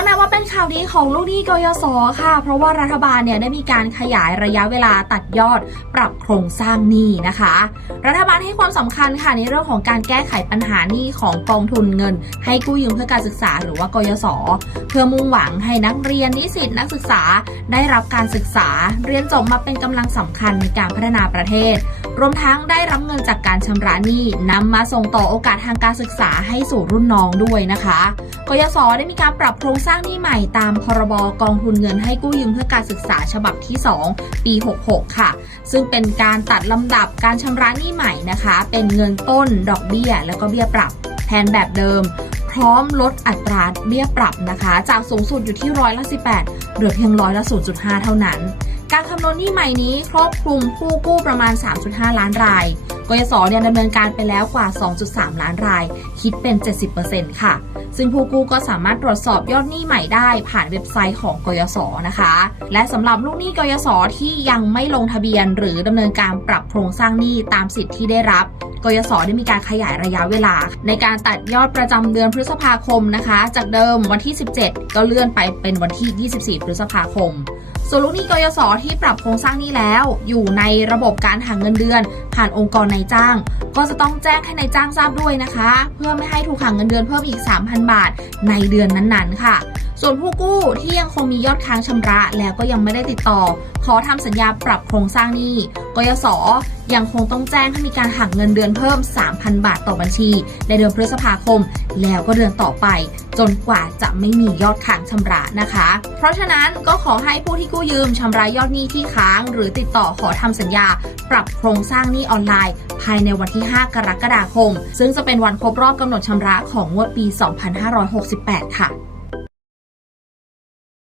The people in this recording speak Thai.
ก็นับว่าเป็นข่าวดีของลูกหนี้กยศค่ะ เพราะว่ารัฐบาลเนี่ยได้มีการขยายระยะเวลาตัดยอดปรับโครงสร้างหนี้นะคะ รัฐบาลให้ความสำคัญค่ะในเรื่องของการแก้ไขปัญหาหนี้ของกองทุนเงิน ให้กู้ยืมเพื่อการศึกษาหรือว่ากยศเพื่อมุ่งหวังให้นักเรียนนิสิตนักศึกษาได้รับการศึกษา เรียนจบมาเป็นกำลังสำคัญในการพัฒนาประเทศ รวมทั้งได้รับเงินจากการชำระหนี้นำมาส่งต่อโอกาสทางการศึกษาให้สู่รุ่นน้องด้วยนะคะกยศได้มีการปรับโครงสร้างหนี้ใหม่ตามพรบกองทุนเงินให้กู้ยืมเพื่อการศึกษาฉบับที่ 2 ปี 66 ค่ะ ซึ่งเป็นการตัดลำดับการชำระหนี้ใหม่นะคะ เป็นเงินต้น ดอกเบี้ย แล้วก็เบี้ยปรับแทนแบบเดิม พร้อมลดอัตราเบี้ยปรับนะคะ จากสูงสุดอยู่ที่ร้อยละ 18 เหลือเพียงร้อยละ 0.5 เท่านั้น การคำนวณหนี้ใหม่นี้ครอบคลุมผู้กู้ประมาณ 3.5 ล้านราย กยศเนี่ยดำเนินการไปแล้วกว่า 2.3 ล้านราย คิดเป็น 70%ค่ะ ซึ่งผู้กู้ก็สามารถตรวจสอบยอดหนี้ใหม่ได้ผ่านเว็บไซต์ของกยศนะคะ และสำหรับลูกหนี้กยศที่ยังไม่ลงทะเบียน หรือดำเนินการปรับโครงสร้างหนี้ตามสิทธิ์ที่ได้รับกยศได้มีการขยายระยะเวลา ในการตัดยอดประจำเดือนพฤษภาคมนะคะ จากเดิมวันที่ 17 ก็เลื่อนไปเป็นวันที่ 24 พฤษภาคม ส่วนลูกหนี้กยศที่ปรับโครงสร้างนี้แล้ว อยู่ในระบบการหาเงินเดือน ผ่านองค์กรนายจ้าง ก็จะต้องแจ้งให้นายจ้างทราบด้วยนะคะ เพื่อไม่ให้ถูกหักเงินเดือนเพิ่มอีก 3,000 บาทในเดือนนั้นๆ ค่ะ ส่วนผู้กู้ที่ยังคงมียอดค้างชำระแล้วก็ยังไม่ได้ติดต่อ ขอทำสัญญาปรับโครงสร้างหนี้กยศยังคงต้องแจ้งให้มีการหักเงินเดือนเพิ่ม 3,000 บาทต่อบัญชี ในเดือนพฤษภาคม แล้วก็เดือนต่อไป จนกว่าจะไม่มียอดค้างชำระนะคะ เพราะฉะนั้นก็ขอให้ผู้ที่กู้ยืมชำระยอดหนี้ที่ค้าง หรือติดต่อขอทำสัญญา ปรับโครงสร้างหนี้ออนไลน์ ภายในวันที่ 5 กรกฎาคม ซึ่งจะเป็นวันครบรอบกำหนดชำระของงวดปี 2568 ค่ะ